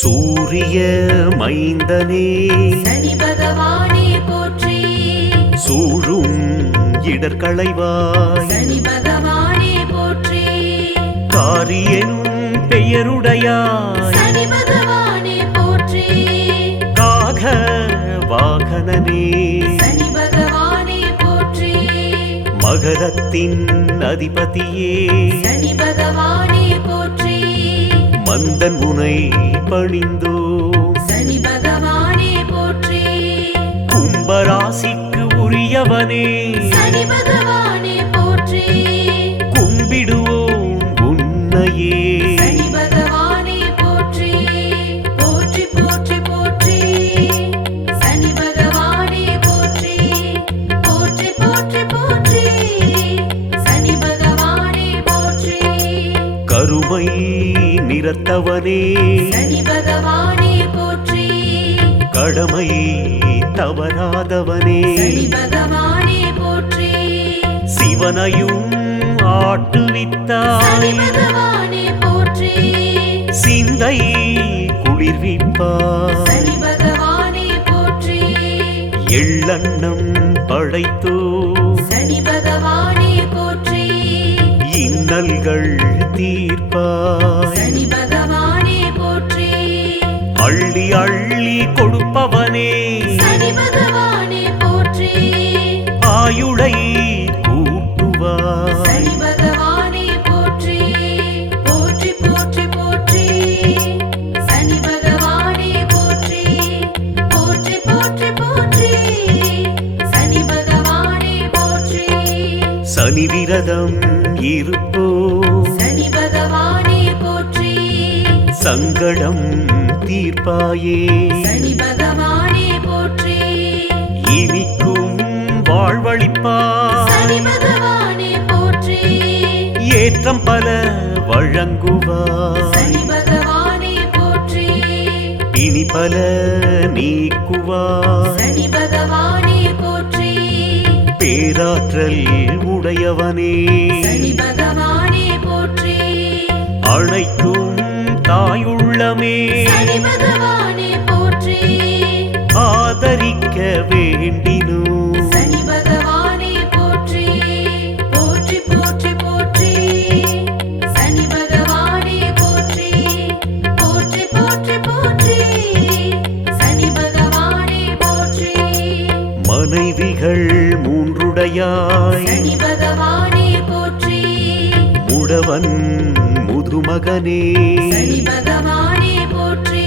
சூரிய மைந்தனே சனி பகவானே போற்றி. சூழும் இடர்களைவாய் சனி பகவானே போற்றி. காரியனும் பெயருடையாய் சனி பகவானே போற்றி. காக வாகனனே சனி பகவானே போற்றி. மகரத்தின் அதிபதியே சனி பகவானே போற்றி. மந்தன் உனை பணிந்தோ சனி பகவானே போற்றி. கும்பராசிக்கு உரியவனே சனி பகவானே போற்றி. கும்பிடுவோம் உன்னையே சனி பகவானே போற்றி. போற்றி போற்றி போற்றி. சனி பகவானே போற்றி. போற்றி போற்றி போற்றி. சனி பகவானே போற்றி. கருமை நிறத்தவனே சனி பகவானே போற்றி. கடமை தவறாதவனே சனி பகவானே போற்றி. சிவனையும் சனி ஆட்டுவித்தாய் பகவானே போற்றி. சிந்தை குளிர்விப்பாய் சனி பகவானே போற்றி. எள்ளண்ணம் படைத்தோ சனி பகவானே போற்றி. இன்னல்கள் தீர்ப்பாய் சனி பகவானே போற்றி. அள்ளி அள்ளி கொடுப்பவனே சனி பகவானே போற்றி. ஆயுளை கூட்டுவாய் சனி பகவானே போற்றி. போற்றி போற்றி போற்றி. சனி பகவானே போற்றி. போற்றி போற்றி போற்றி. சனி பகவானே போற்றி. சனி விரதம் இருப்போ சனி பகவானே போற்றி. சங்கடம் தீர்ப்பாயே சனி பகவானே போற்றி. இனிக்கும் வாழ்வழிப்பாய் சனி பகவானே போற்றி. ஏற்றம் பல வழங்குவாய் சனி பகவானே போற்றி. இனி பல நீக்குவாய் சனி பகவானே போற்றி. பேராற்றல் உடையவனே சனி பகவானே போற்றி. அழைக்கும் தாயுள்ளமே சனி பகவானே போற்றி. ஆதரிக்க வேண்டினோ சனி பகவானே போற்றி. போற்றி போற்றி போற்றி. சனி பகவானே போற்றி. போற்றி போற்றி போற்றி. சனி பகவானே போற்றி. மனைவிகள் மூன்றுடையாய் சனி பகவானே போற்றி. முடவன் முதுமகனே சனி பகவானே போற்றி.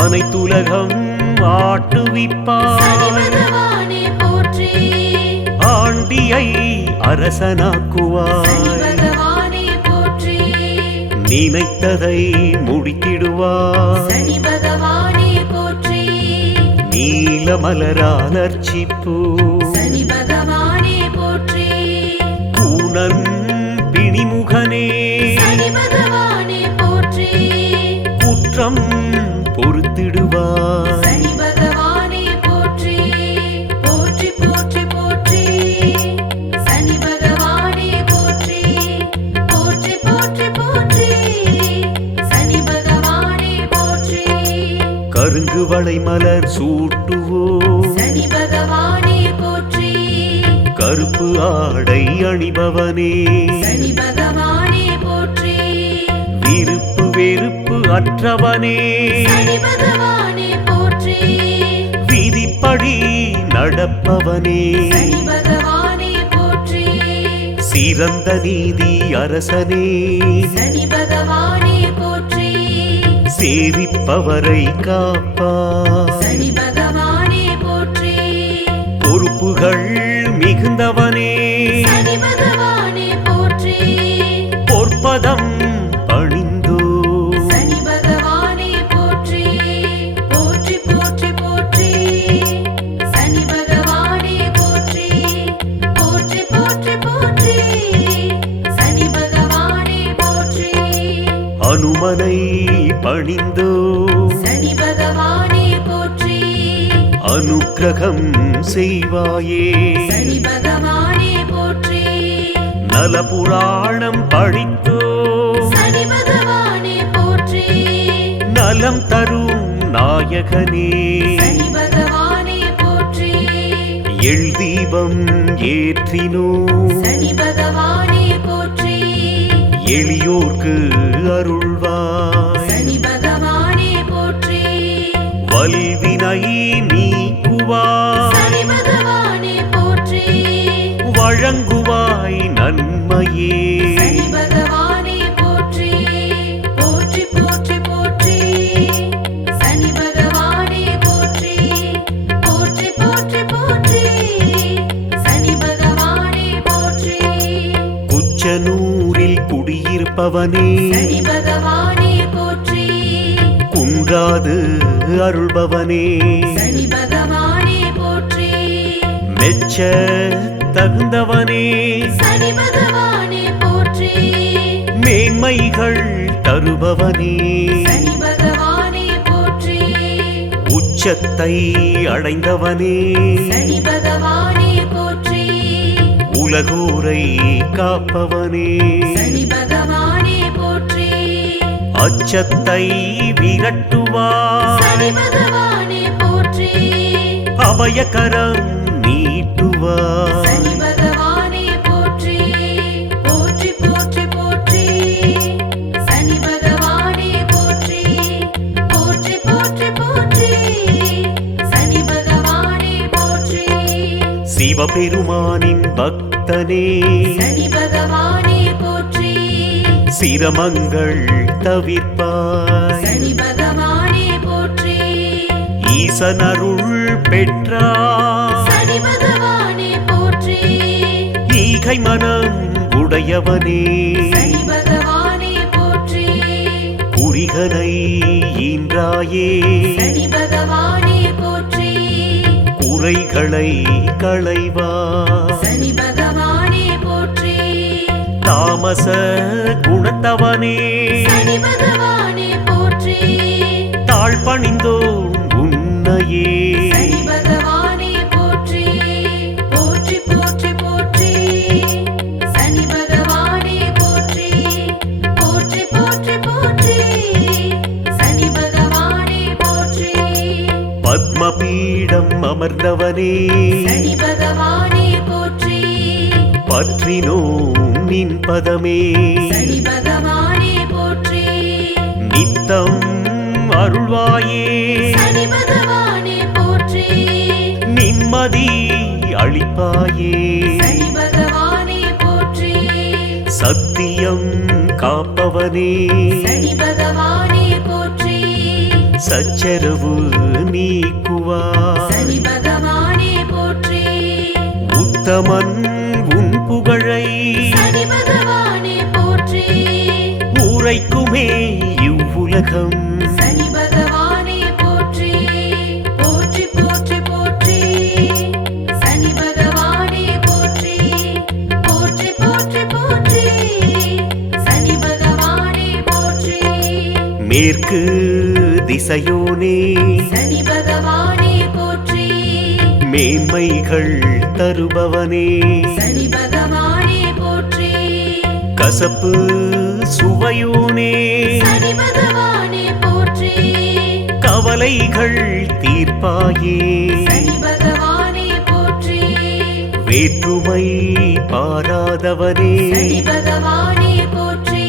அனைத்துலகம் சனி ஆட்டுவிப்பாய் பகவானே போற்றி. ஆண்டியை சனி அரசனாக்குவாய் பகவானே போற்றி. நினைத்ததை முடித்திடுவாய் சனி பகவானே போற்றி. நீலமலரால் அர்ச்சிப்போ சனி பகவானே போற்றி. கூனன் பிணிமுகனே சனி பகவானே போற்றி. குற்றம் பொறுத்திடுவாய் சனி பகவானே போற்றி. போற்றி போற்றி போற்றி. சனி பகவானே போற்றி. போற்றி போற்றி போற்றி. சனி பகவானே போற்றி. கருங்கு வளை மலர் சூட்டுவோ சனி பகவானே போற்றி. கருப்பு ஆடை அணிபவனே சனி பகவானே போற்றி. விருப்பு வெறுப்பு அற்றவனே சனி பகவானே போற்றி. விதிப்படி நடப்பவனே சனி பகவானே போற்றி. சிறந்த நீதி அரசனே சனி பகவானே போற்றி. சேவிப்பவரை காப்பாய் சனி பகவானே போற்றி. பொறுப்புகள் மிகுந்தவனே சனி பகவானே போற்றி. பொற்பதம் பணிந்தோ சனி பகவானே போற்றி. போற்றி போற்றி போற்றி. சனி பகவானே போற்றி. போற்றி போற்றி போற்றி. சனி பகவானே போற்றி. அனுமனை பணிந்தோ சனி பகவானே போற்றி. அனுக்கிரகம் செய்வாயே சனி பகவானே போற்றி. நல புராணம் படித்தோ சனி பகவானே போற்றி. நல நலம் தரும் நாயகனே சனி பகவானே போற்றி எள் தீபம் ஏற்றினோ சனி பகவானே போற்றி எளியோர்க்கு அருள்வாய் சனி பகவானே போற்றி வல்வினை நீக்குவாய் சனி பகவானே போற்றி வழங்குவாய் நன்மையே சனி பகவானே போற்றி போற்றி போற்றி போற்றி சனி பகவானே போற்றி போற்றி போற்றி போற்றி சனி பகவானே போற்றி குச்சனூரில் குடியிருப்பவனே சனி பகவானே போற்றி குன்றாது அருள்பவனே சனி பகவானே போற்றி மெச்ச தகுந்தவனே சனி பகவானே போற்றி மேன்மைகள் தருபவனே சனி பகவானே போற்றி உச்சத்தை அடைந்தவனே சனி பகவானே போற்றி உலகோரை காப்பவனே சனி பகவானே போற்றி அச்சத்தை விரட்டுவாய் சனி பகவானே போற்றி அபயகரம் நீட்டுவாய் சனி பகவானே போற்றி போற்றி போற்றி போற்றி சனி பகவானே போற்றி போற்றி போற்றி போற்றி சனி பகவானே போற்றி சிவபெருமானின் பக்தனே சனி பகவானே போற்றி சிரமங்கள் தவிர்ப்பாய் சனி பகவானே போற்றி ஈசனருள் பெற்றாய் சனி பகவானே போற்றி ஈகை மனம் உடையவனே சனி பகவானே போற்றி குறிகனை ஈன்றாயே சனி பகவானே போற்றி குறைகளை களைவாய் சனி பகவானே போற்றி தாமச குணத்தவனே சனி பகவானே போற்றி தாழ்பணிந்தோம் உன்னையே சனி பகவானே போற்றி போற்றி போற்றி போற்றி சனி பகவானே போற்றி போற்றி போற்றி போற்றி சனி பகவானே போற்றி பத்மபீடம் அமர்ந்தவனே சனி பகவானே போற்றி பற்றினோம் நின் பதமே சனி பகவானே போற்றி நித்தம் அருள்வாயே சனி பகவானே போற்றி நிம்மதி அளிப்பாயே சனி பகவானே போற்றி சத்தியம் காப்பவனே சனி பகவானே போற்றி சச்சரவு நீக்குவாய் சனி பகவானே போற்றி உத்தமன் உன் புகழை சனி பகவானே போற்றி உரைக்குமே இவ்வுலகம் சனி பகவானே போற்றி போற்றி போற்றி போற்றி சனி பகவானே போற்றி போற்றி போற்றி போற்றி சனி பகவானே போற்றி மேற்கு திசையோனே சனி பகவானே போற்றி மேன்மைகள் தருபவனே சனி பகவானே போற்றி கசப்பு சுவையோனே சனி பகவானே போற்றி கவலைகள் தீர்ப்பாயே சனி பகவானே போற்றி வேற்றுமை பாராதவனே சனி பகவானே போற்றி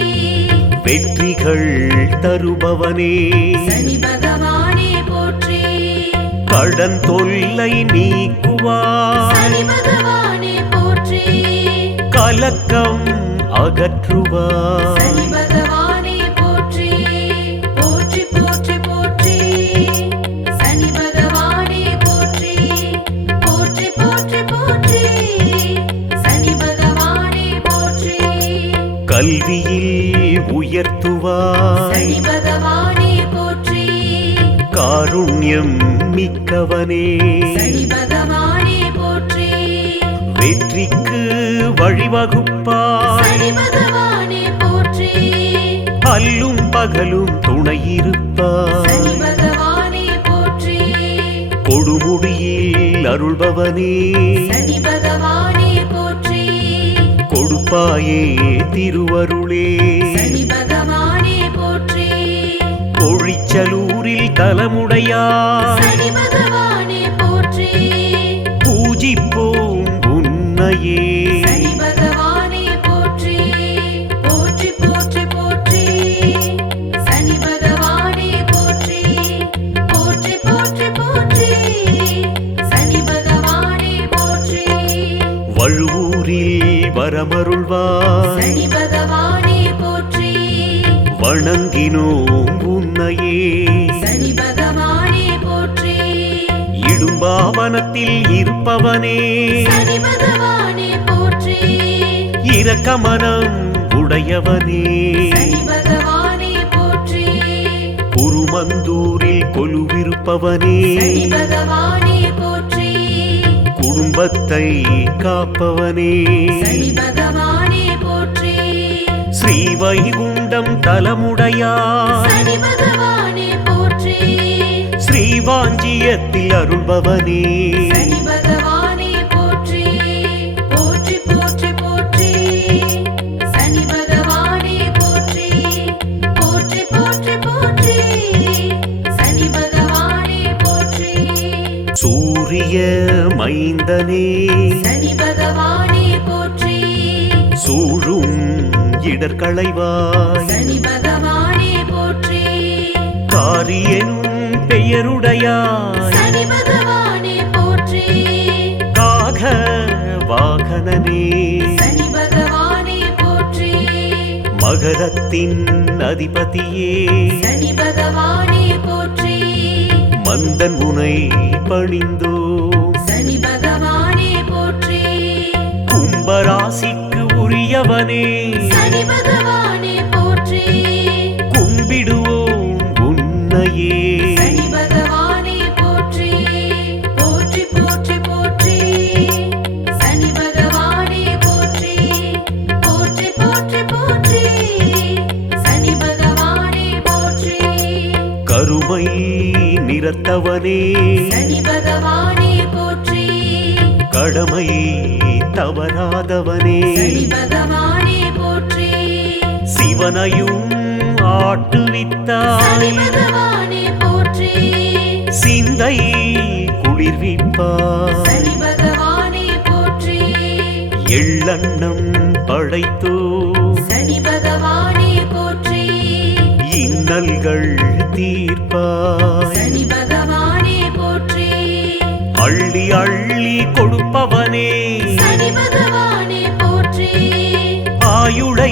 வெற்றிகள் தருபவனே சனி பகவானே போற்றி கடன் தொல்லை நீக்குவாய் சனி பகவானே போற்றி கலக்கம் அகற்றுவாய் சனி பகவானே போற்றி போற்றி போற்றி போற்றி சனி பகவானே போற்றி போற்றி போற்றி போற்றி சனி பகவானே போற்றி கல்வியில் உயர்த்துவாய் சனி பகவானே போற்றி காருண்யம் மிக்கவனே சனி பகவானே போற்றி வெற்றிக்கு வழிவகுப்பாய் சனி பகவானே போற்றி அல்லும் பகலும் துணையிருப்பாய் சனி பகவானே போற்றி கொடுமுடியில் அருள்பவனே சனி பகவானே போற்றி கொடுப்பாயே திருவருளே சனி பகவானே போற்றி கொழிச்ச குச்சலூரில் தலமுடையாய் சனி பகவானே போற்றி பூஜிப்போம் உன்னையே சனி பகவானே போற்றி போற்றி போற்றி போற்றி சனி பகவானே போற்றி போற்றி போற்றி போற்றி சனி பகவானே போற்றி வழுவூரில் வரமருள்வாய் சனி பகவானே போற்றி வணங்கினோம் உன்னையே சனி பகவானே போற்றி இடும்பாவனத்தில் இருப்பவனே சனி பகவானே போற்றி இரக்கமனம் உடையவனே சனி பகவானே போற்றி குருமந்தூரில் கொலுவிருப்பவனே சனி பகவானே போற்றி குடும்பத்தை காப்பவனே சனி பகவானே போற்றி ஸ்ரீவைகுண்டம் தலமுடையாய் சனி பகவானே போற்றி ஸ்ரீவாஞ்சியத்தில் அருள்பவனே சனி பகவானே போற்றி போற்றி போற்றி போற்றி சனி பகவானே போற்றி போற்றி போற்றி போற்றி சனி பகவானே போற்றி சூரிய மைந்தனே சனி பகவானே போற்றி சூழும் இடர்களைவாய் சனி பகவானே போற்றி காரியனும் பெயருடையாய் சனி பகவானே போற்றி காக வாகனனே சனி பகவானே போற்றி மகரத்தின் அதிபதியே சனி பகவானே போற்றி மந்தன் உனை பணிந்தோ சனி பகவானே போற்றி கும்பராசிக்கு உரியவனே சனி பகவானே போற்றி கும்பிடுவோம் உன்னையே சனி பகவானே போற்றி போற்றி போற்றி போற்றி சனி பகவானே போற்றி போற்றி போற்றி போற்றி சனி பகவானே போற்றி கருமை நிறத்தவனே சனி பகவானே போற்றி கடமை தவறாதவனே சனி பகவானே போற்றி சிவனையும் சனி ஆட்டுவித்தாய் பகவானே போற்றி சிந்தை குளிர்விப்பாய் சனி பகவானே போற்றி எள்ளண்ணம் படைத்தோ சனி பகவானே போற்றி இன்னல்கள் தீர்ப்பாய் சனி பகவானே போற்றி அள்ளி அள்ளி கொடுப்பவனே சனி பகவானே போற்றி ஆயுளை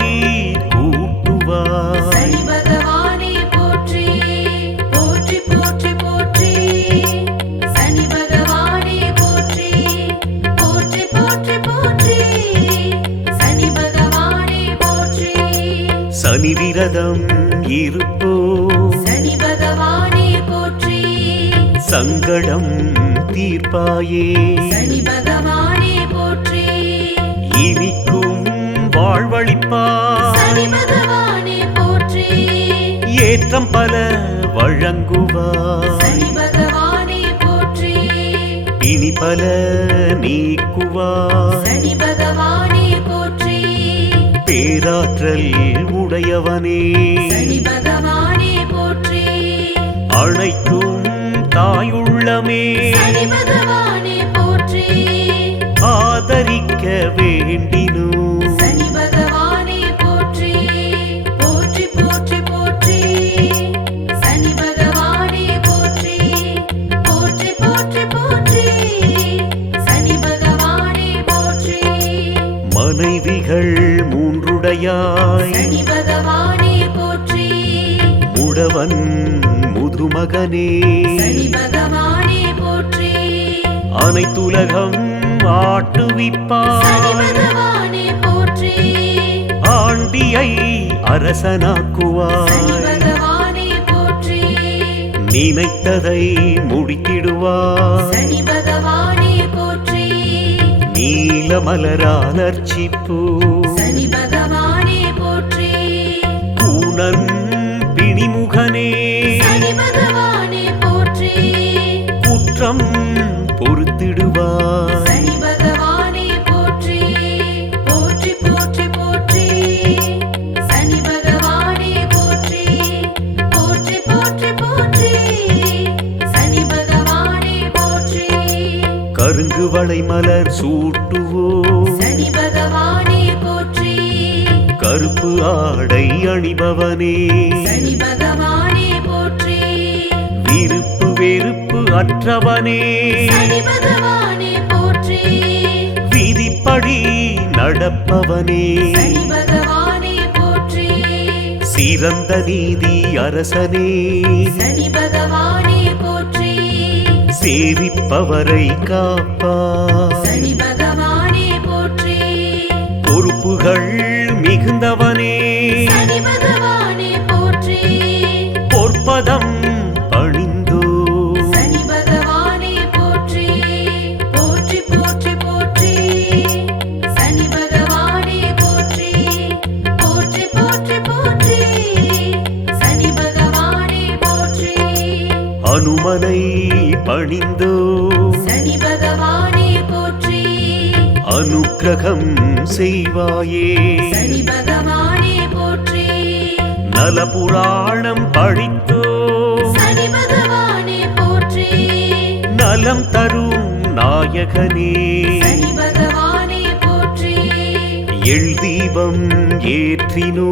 கூட்டுவாய் சனி பகவானே போற்றி போற்றி போற்றி போற்றி சனி பகவானே போற்றி போற்றி போற்றி போற்றி சனி பகவானே போற்றி சனி விரதம் இருப்போ சனி பகவானே போற்றி சங்கடம் தீர்ப்பாயே சனி பகவானே போற்றி இனிக்கும் வாழ்வழிப்பாய் சனி பகவானே போற்றி ஏற்றம் பல வழங்குவாய் சனி பகவானே போற்றி இனி பல நீக்குவாய் சனி பகவானே போற்றி பேராற்றல் உடையவனே சனி பகவானே போற்றி அணைக்கும் தாயுள்ளமே சனி பகவானே போற்றி ஆதரிக்க வேண்டினோ சனி பகவானே போற்றி போற்றி போற்றி போற்றி சனி பகவானே போற்றி போற்றி போற்றி போற்றி சனி பகவானே போற்றி மனைவிகள் மூன்றுடையாய் சனி பகவானே போற்றி முடவன் முதுமகனே சனி பகவானே போற்றி அனைத்துலகம் சனி ஆட்டுவிப்பாய் பகவானே போற்றி ஆண்டியை சனி அரசனாக்குவாய் பகவானே போற்றி நினைத்ததை முடித்திடுவாய் சனி பகவானே போற்றி நீலமலரால் அர்ச்சிப்போ சனி பகவானே போற்றி பூனன் பிணிமுகனே சனி பகவானே போற்றி குற்றம் பொறுத்திடுவாய் சனி பகவானே போற்றி போற்றி போற்றி போற்றி சனி பகவானே போற்றி போற்றி போற்றி போற்றி கருங்கு வளை மலர் சூட்டுவோம் சனி பகவானே போற்றி கருப்பு ஆடை அணிபவனே சனி பகவானே போற்றி விருப்பு வெறுப்பு அற்றவனே சனி பகவானே போற்றி விதிப்படி நடப்பவனே சனி பகவானே போற்றி சிறந்த நீதி அரசனே சனி பகவானே போற்றி சேவிப்பவரை காப்பார் சனி பகவானே போற்றி பொறுப்புகள் மிகுந்தவனே சனி பகவானே போற்றி பொற்பதம் பணிந்தோ சனி பகவானே போற்றி போற்றி போற்றி போற்றி சனி பகவானே போற்றி போற்றி போற்றி போற்றி சனி பகவானே போற்றி அனுமனை பணிந்தோ சனி பகவானே போற்றி அனுக்கிரகம் செய்வாயே சனி பகவானே போற்றி நலபுராணம் படித்தோ சனி பகவானே போற்றி நலம் தரும் நாயகனே சனி பகவானே போற்றி எள் தீபம் ஏற்றினோ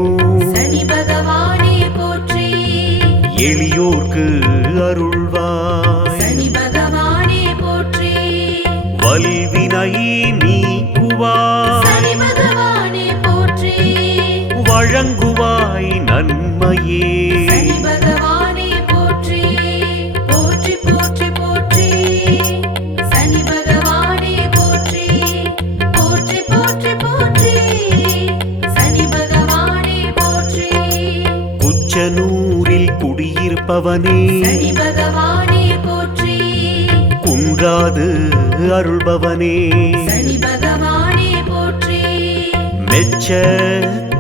சனி பகவானே போற்றி எளியோர்க்கு அருள்வாய் சனி பகவானே போற்றி வல்வினை நீக்குவாய் சனி பகவானே போற்றி வழங்குவாய் நன்மையே சனி பகவானே போற்றி போற்றி போற்றி போற்றி சனி பகவானே போற்றி போற்றி போற்றி போற்றி சனி பகவானே போற்றி குச்சனூரில் குடியிருப்பவனே சனி பகவானே போற்றி குன்றாது அருள்பவனே சனி பகவானே போற்றி மெச்ச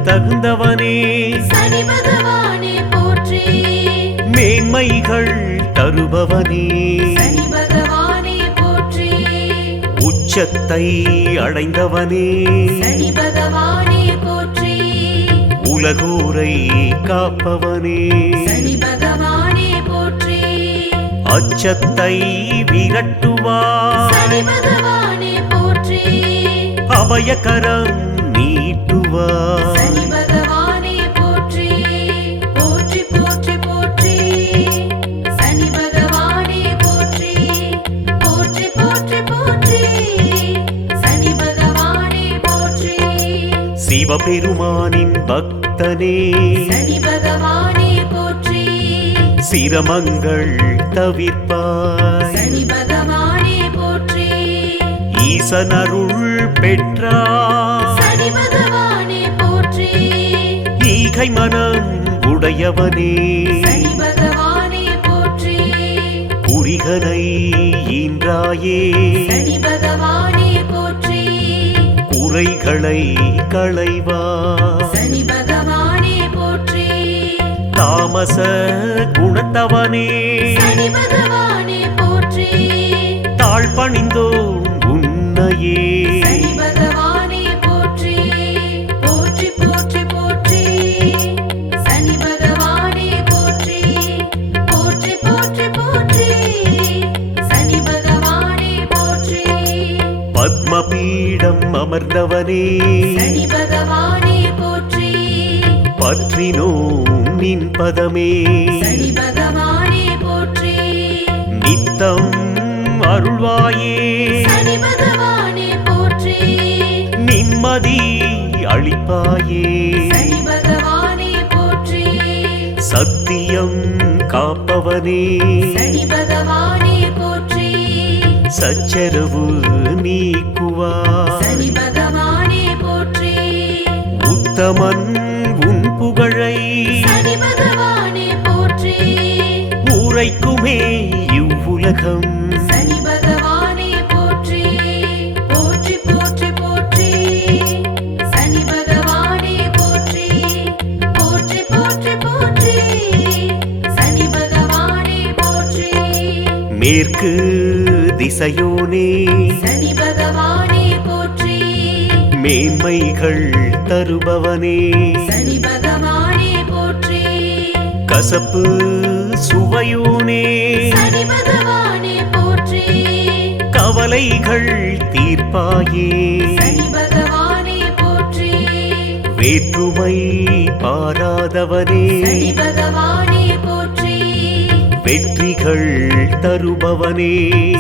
தகுந்தவனே சனி பகவானே போற்றி மேன்மைகள் தருபவனே சனி பகவானே போற்றி உச்சத்தை அடைந்தவனே சனி பகவானே போற்றி உலகோரை காப்பவனே சனி பகவானே போற்றி அச்சத்தை விரட்டுவாய் சனி பகவானே போற்றி அபயகரம் நீட்டுவாய் சனி பகவானே போற்றி போற்றி போற்றி போற்றி சனி பகவானே போற்றி போற்றி போற்றி போற்றி சனி பகவானே போற்றி சிவபெருமானின் பக்தனே சனி பகவானே போற்றி சிரமங்கள் தவிர்ப்பாய் சனி பகவானே போற்றி ஈசனருள் பெற்றாய் சனி பகவானே போற்றி ஈகை மனம் உடையவனே சனி பகவானே போற்றி குறிகனை ஈன்றாயே சனி பகவானே போற்றி குறைகளை களைவாய் சனி பகவானே போற்றி தாமச குணத்தவனே சனி பகவானே போற்றி தாழ்பணிந்தோம் உன்னையே சனி பகவானே போற்றி போற்றி போற்றி போற்றி சனி பகவானே போற்றி போற்றி போற்றி போற்றி சனி பகவானே போற்றி பத்மபீடம் அமர்ந்தவனே சனி பகவானே போற்றி பற்றினோம் நின் பதமே சனி பகவானே போற்றி நித்தம் அருள்வாயே சனி பகவானே போற்றி நிம்மதி அளிப்பாயே சனி பகவானே போற்றி சத்தியம் காப்பவனே சனி பகவானே போற்றி சச்சரவு நீக்குவாய் சனி பகவானே போற்றி உத்தமன் உன் புகழை சனி பகவானே போற்றி உரைக்குமே இவ்வுலகம் சனி பகவானே போற்றி போற்றி போற்றி போற்றி சனி பகவானே போற்றி போற்றி போற்றி போற்றி சனி பகவானே போற்றி மேற்கு திசையோனே சனி பகவானே போற்றி மேன்மைகள் தருபவனே சனி பகவானே போற்றி கசப்பு சுவையோனே சனி பகவானே போற்றி கவலைகள் தீர்ப்பாயே சனி பகவானே போற்றி வேற்றுமை பாராதவனே சனி பகவானே போற்றி வெற்றிகள் தருபவனே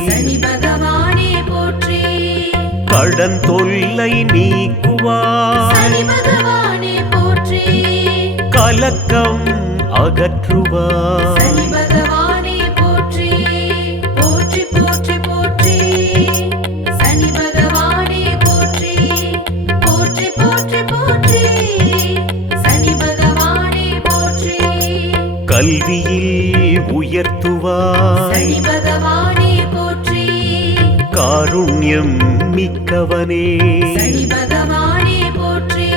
சனி பகவானே போற்றி கடன் தொல்லை நீக்குவாய் சனி பகவானே போற்றி கலக்கம் அகற்றுவாய் சனி பகவானே போற்றி போற்றி போற்றி போற்றி சனி பகவானே போற்றி போற்றி போற்றி போற்றி சனி பகவானே போற்றி கல்வியில் உயர்த்துவாய் சனி பகவானே போற்றி காருண்யம் மிக்கவனே சனி பகவானே போற்றி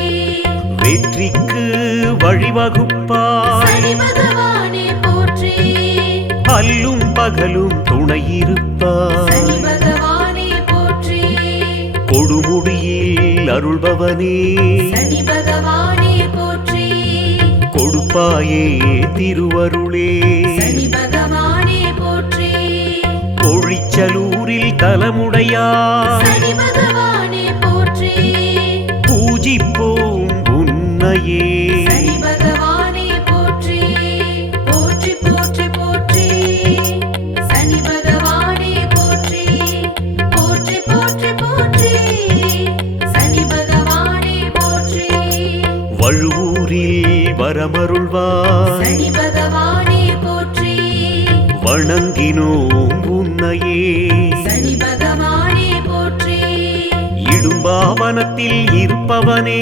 வெற்றிக்கு வழிவகுப்பாய் சனி பகவானே போற்றி அல்லும் பகலும் துணையிருப்பாய் சனி பகவானே போற்றி கொடுமுடியில் அருள்பவனே சனி பகவானே போற்றி கொடுப்பாயே திருவருளே சனி பகவானே போற்றி பொழிச்சலூரில் தலமுடையாய் சனி பகவானே போற்றி பூஜிப்போம் உன்னையே சனி பகவானே போற்றி போற்றி போற்றி போற்றி சனி பகவானே போற்றி போற்றி போற்றி போற்றி சனி பகவானே போற்றி வழுவூரில் வரமருள்வாய் சனி பகவானே போற்றி வணங்கினோம் உன்னையே சனி பகவானே போற்றி இடும்பாவனத்தில் இருப்பவனே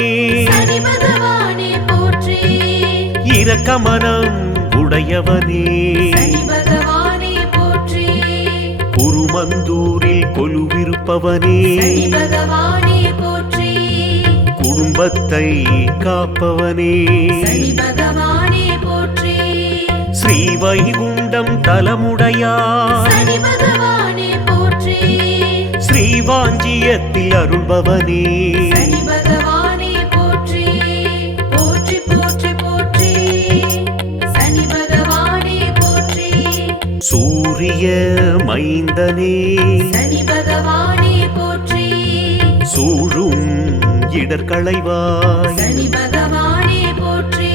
சனி பகவானே போற்றி இரக்கமனம் உடையவனே சனி பகவானே போற்றி குருமந்தூரில் கொலுவிருப்பவனே சனி பகவானே போற்றி குடும்பத்தை காப்பவனே சனி பகவானே போற்றி ஸ்ரீவைகுண்டம் தலமுடையாய் சனி பகவானே போற்றி ஸ்ரீவாஞ்சியத்தில் அருள்பவனே சனி பகவானே போற்றி போற்றி போற்றி போற்றி சனி பகவானே போற்றி சூரிய மைந்தனே சனி பகவானே போற்றி சூழும் இடர்களைவாய் சனி பகவானே போற்றி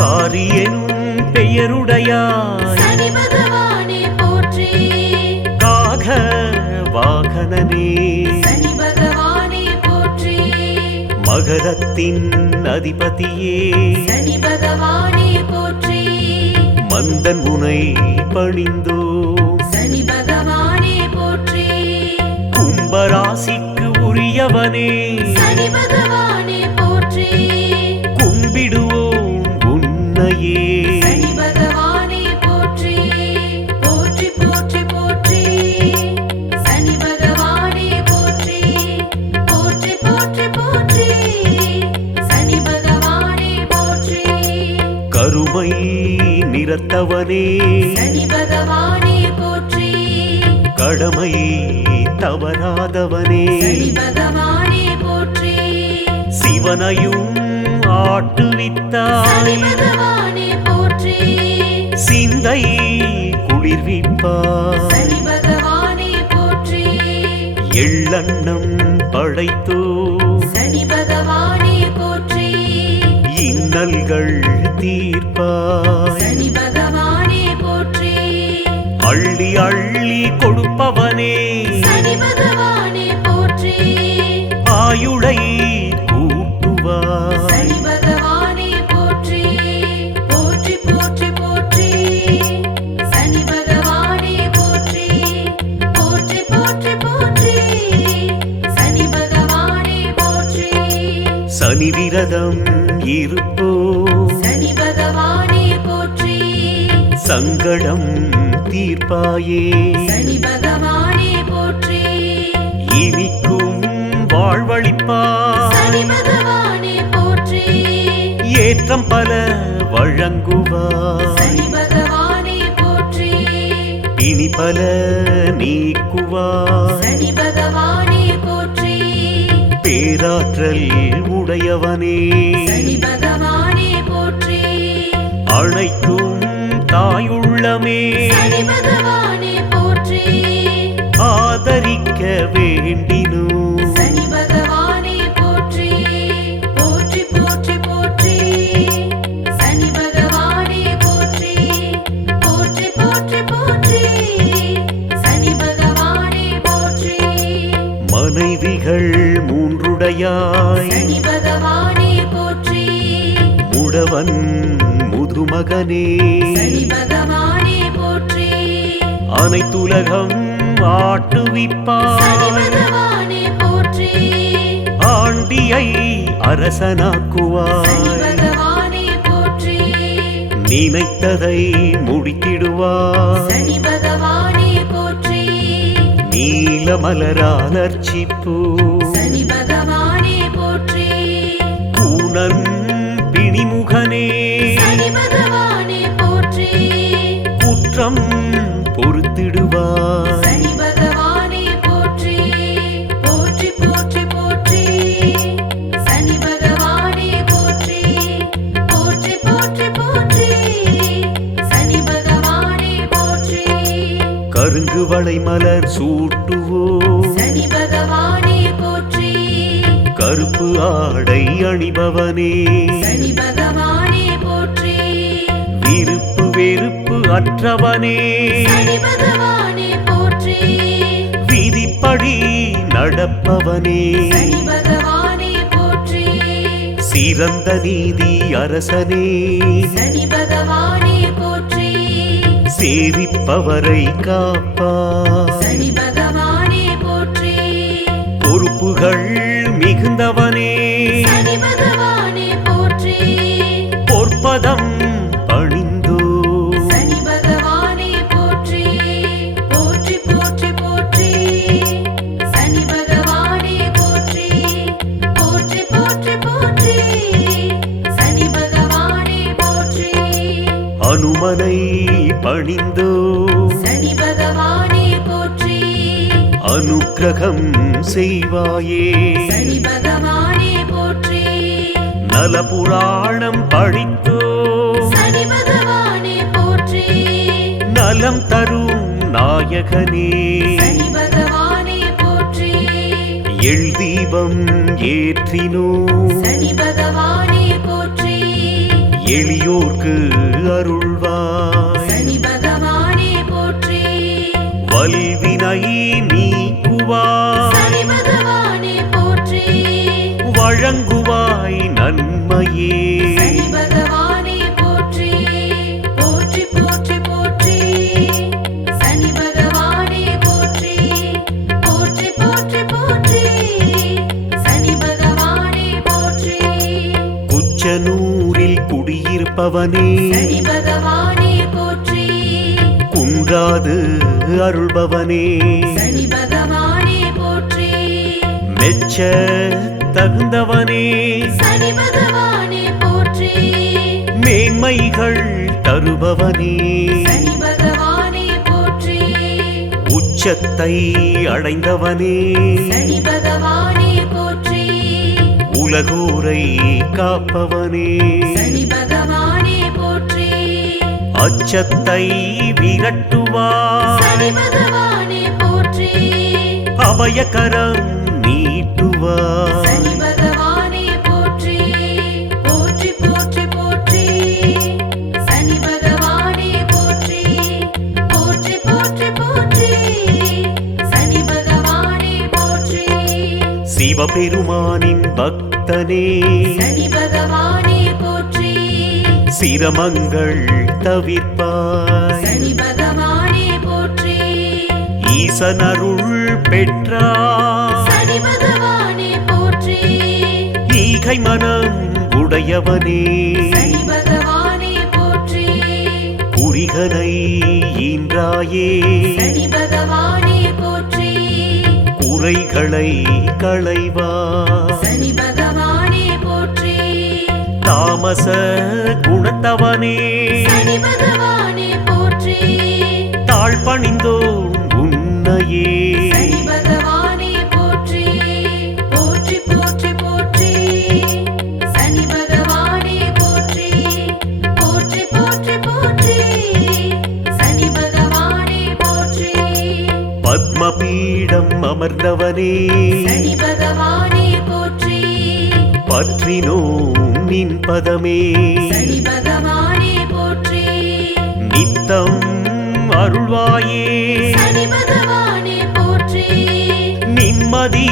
காரியனும் பெயருடையாய் சனி பகவானே போற்றி காக வாகனனே சனி பகவானே போற்றி மகரத்தின் அதிபதியே சனி பகவானே போற்றி மந்தன் உனை பணிந்தோ சனி பகவானே போற்றி கும்பராசிக்கு உரியவனே சனி பகவானே போற்றி கும்பிடுவோம் உன்னையே சனி பகவானே போற்றி போற்றி போற்றி போற்றி சனி பகவானே போற்றி போற்றி போற்றி போற்றி சனி பகவானே போற்றி கருமை நிறத்தவனே சனி பகவானே போற்றி கடமை தவறாதவனே சனி பகவானே போற்றி சிவனையும் சனி ஆட்டுவித்தாய் பகவானே போற்றி சிந்தை குளிர்விப்பாய் சனி பகவானே போற்றி எள்ளண்ணம் படைத்தோ சனி பகவானே போற்றி இன்னல்கள் தீர்ப்பாய் சனி பகவானே போற்றி அள்ளி அள்ளி கொடுப்பவனே சனி பகவானே போற்றி ஆயுளை கூட்டுவாய் சனி பகவானே போற்றி போற்றி போற்றி போற்றி சனி பகவானே போற்றி போற்றி போற்றி போற்றி சனி பகவானே போற்றி சனி விரதம் இருப்போ சனி பகவானே போற்றி சங்கடம் தீர்ப்பாயே சனி பகவானே போற்றி இனிக்கும் வாழ்வழிப்பாய் சனி பகவானே போற்றி ஏற்றம் பல வழங்குவாய் சனி பகவானே போற்றி இனி பல நீக்குவாய் சனி பகவானே போற்றி பேராற்றல் உடையவனே சனி பகவானே போற்றி அணைக்கும் தாயுள்ளமே சனி பகவானே போற்றி ஆதரிக்க பழிக்க வேண்டினோ சனி பகவானே போற்றி போற்றி போற்றி போற்றி சனி பகவானே போற்றி போற்றி போற்றி போற்றி சனி பகவானே போற்றி மனைவிகள் மூன்றுடையாய் சனி பகவானே போற்றி முடவன் முதுமகனே சனி பகவானே போற்றி அனைத்துலகம் சனி ஆட்டுவிப்பாய் பகவானே போற்றி ஆண்டியை சனி அரசனாக்குவாய் பகவானே போற்றி நினைத்ததை முடித்திடுவாய் சனி பகவானே போற்றி நீலமலரால் அர்ச்சிப்பூ சனி பகவானே போற்றி கூனன் பிணிமுகனே சனி பகவானே போற்றி குற்றம் பொறுத்திடுவாய் சனி பகவானே போற்றி போற்றி போற்றி போற்றி சனி பகவானே போற்றி போற்றி போற்றி போற்றி சனி பகவானே போற்றி கருங்கு வளை மலர் சூட்டுவோ சனி பகவானே போற்றி கருப்பு ஆடை அணிபவனே சனி பகவானே போற்றி விருப்பு வெறுப்பு அற்றவனே சனி பகவானே போற்றி விதிப்படி நடப்பவனே சனி பகவானே போற்றி சிறந்த நீதி அரசனே சனி பகவானே போற்றி சேவிப்பவரை காப்பாய் சனி பகவானே போற்றி பொறுப்புகள் மிகுந்தவனே சனி பகவானே போற்றி பொற்பதம் பணிந்தோ சனி பகவானே போற்றி போற்றி போற்றி போற்றி சனி பகவானே போற்றி போற்றி போற்றி போற்றி சனி பகவானே போற்றி அனுமனை பணிந்தோ சனி பகவானே போற்றி அனுக்கிரகம் செய்வாயே சனி பகவானே போற்றி நலபுராணம் படித்தோ சனி பகவானே போற்றி நலம் தரும் நாயகனே சனி பகவானே போற்றி எள் தீபம் ஏற்றினோ சனி பகவானே போற்றி எளியோர்க்கு அருள்வாய் சனி பகவானே போற்றி வல்வினை நீக்குவாய் சனி பகவானே போற்றி வழங்குவாய் நன்மையே சனி பகவானே போற்றி போற்றி போற்றி போற்றி சனி பகவானே போற்றி போற்றி போற்றி போற்றி சனி பகவானே போற்றி குச்சனூரில் குடியிருப்பவனே சனி பகவானே போற்றி குன்றாது அருள்பவனே சனி பகவானே போற்றி மெச்ச தகுந்தவனே சனி பகவானே போற்றி மேன்மைகள் தருபவனே சனி பகவானே போற்றி உச்சத்தை அடைந்தவனே சனி பகவானே போற்றி உலகோரை காப்பவனே சனி பகவானே போற்றி அச்சத்தை விரட்டுவாய் சனி பகவானே போற்றி அபயகரம் நீட்டுவாய் சனி பகவானே போற்றி போற்றி போற்றி போற்றி சனி பகவானே போற்றி போற்றி போற்றி போற்றி சனி பகவானே போற்றி சிவபெருமானின் பக்தனே சனி பகவானே போற்றி சிரமங்கள் தவிர்ப்பாய் சனி பகவானே போற்றி ஈசனருள் பெற்றாய் சனி பகவானே போற்றி ஈகை மனம் உடையவனே சனி பகவானே போற்றி குறிகனை ஈன்றாயே சனி பகவானே போற்றி குறைகளை களைவாய் சனி பகவானே போற்றி தாமச குணத்தவனே சனி பகவானே போற்றி தாழ்பணிந்தோம் உன்னையே சனி பகவானே போற்றி போற்றி போற்றி போற்றி சனி பகவானே போற்றி போற்றி போற்றி போற்றி சனி பகவானே போற்றி பத்மபீடம் அமர்ந்தவனே சனி பகவானே போற்றி பற்றினோம் நின் பதமே சனி பகவானே போற்றி நித்தம் அருள்வாயே சனி பகவானே போற்றி நிம்மதி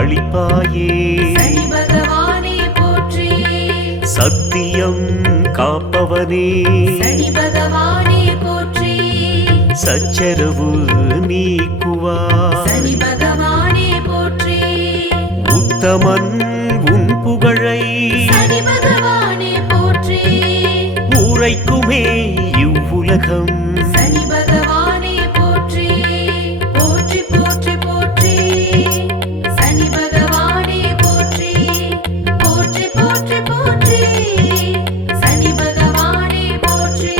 அளிப்பாயே சனி பகவானே போற்றி சத்தியம் காப்பவனே சனி பகவானே போற்றி சச்சரவு நீக்குவா சனி பகவானே போற்றி உத்தமன் உன் புகழை சனி பகவானே போற்றி உரைக்குமே இவ்வுலகம் சனி பகவானே போற்றி போற்றி போற்றி போற்றி சனி பகவானே போற்றி போற்றி போற்றி போற்றி சனி பகவானே போற்றி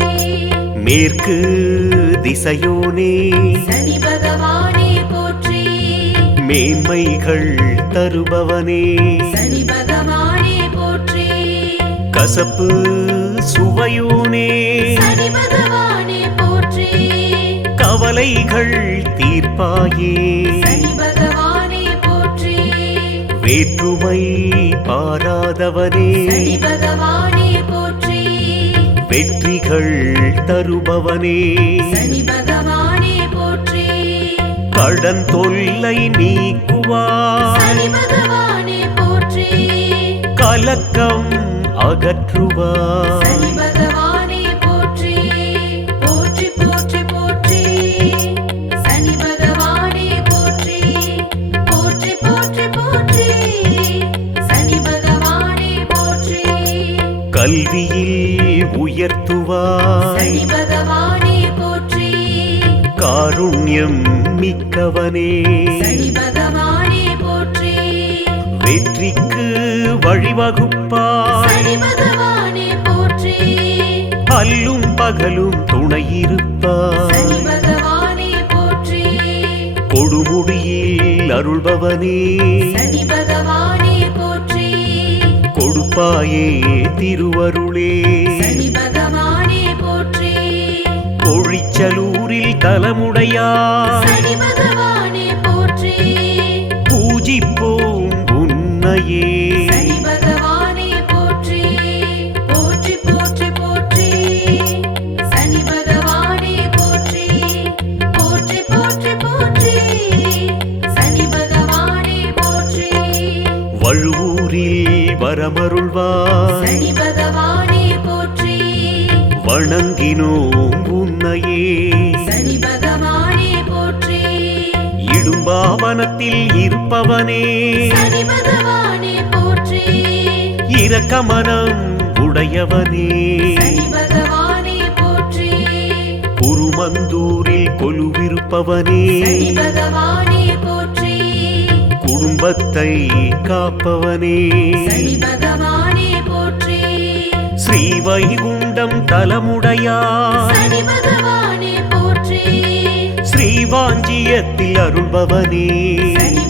மேற்கு திசையோனே சனி பகவானே போற்றி மேன்மைகள் தருபவனே சனி பகவானே போற்றி கசப்பு சுவையோனே சனி பகவானே போற்றி கவலைகள் தீர்ப்பாயே சனி பகவானே போற்றி வேற்றுமை பாராதவனே சனி பகவானே போற்றி வெற்றிகள் தருபவனே சனி பகவானே போற்றி கடன் தொல்லை நீக்குவார் சனி பகவானே போற்றி கலக்கம் அகற்றுவார் சனி பகவானே போற்றி போற்றி போற்றி போற்றி சனி பகவானே போற்றி போற்றி போற்றி போற்றி சனி பகவானே போற்றி கல்வியில் உயர்த்துவார் சனி பகவானே போற்றி காருண்யம் மிக்கவனே சனி பகவானே போற்றி வெற்றிக்கு வழிவகுப்பார் சனி பகவானே போற்றி அல்லும் பகலும் துணையிருப்பார் சனி பகவானே போற்றி கொடுமுடியில் அருள்பவனே சனி பகவானே போற்றி கொடுப்பாயே திருவருளே சனி பகவானே போற்றி கொழிச்சலூரில் தலமுடையார் சனி பகவானே போற்றி பூஜிப்போம் உன்னையே சனி பகவானே போற்றி போற்றி போற்றி போற்றி சனி பகவானே போற்றி போற்றி போற்றி போற்றி சனி பகவானே போற்றி வழுவூரில் வரமருள்வார் சனி பகவானே போற்றி வணங்கினோம் உன்னையே சனி பகவானே போற்றி இடும்பாவனத்தில் இருப்பவனே சனி பகவானே போற்றி இரக்கமனம் உடையவனே சனி பகவானே போற்றி குருமந்தூரில் கொலுவிருப்பவனே சனி பகவானே போற்றி குடும்பத்தை காப்பவனே சனி பகவானே போற்றி ஸ்ரீவைகுண்டம் தலமுடையார் சனி பகவானே போற்றி ஸ்ரீவாஞ்சியத்தில் அருள்பவனே சனி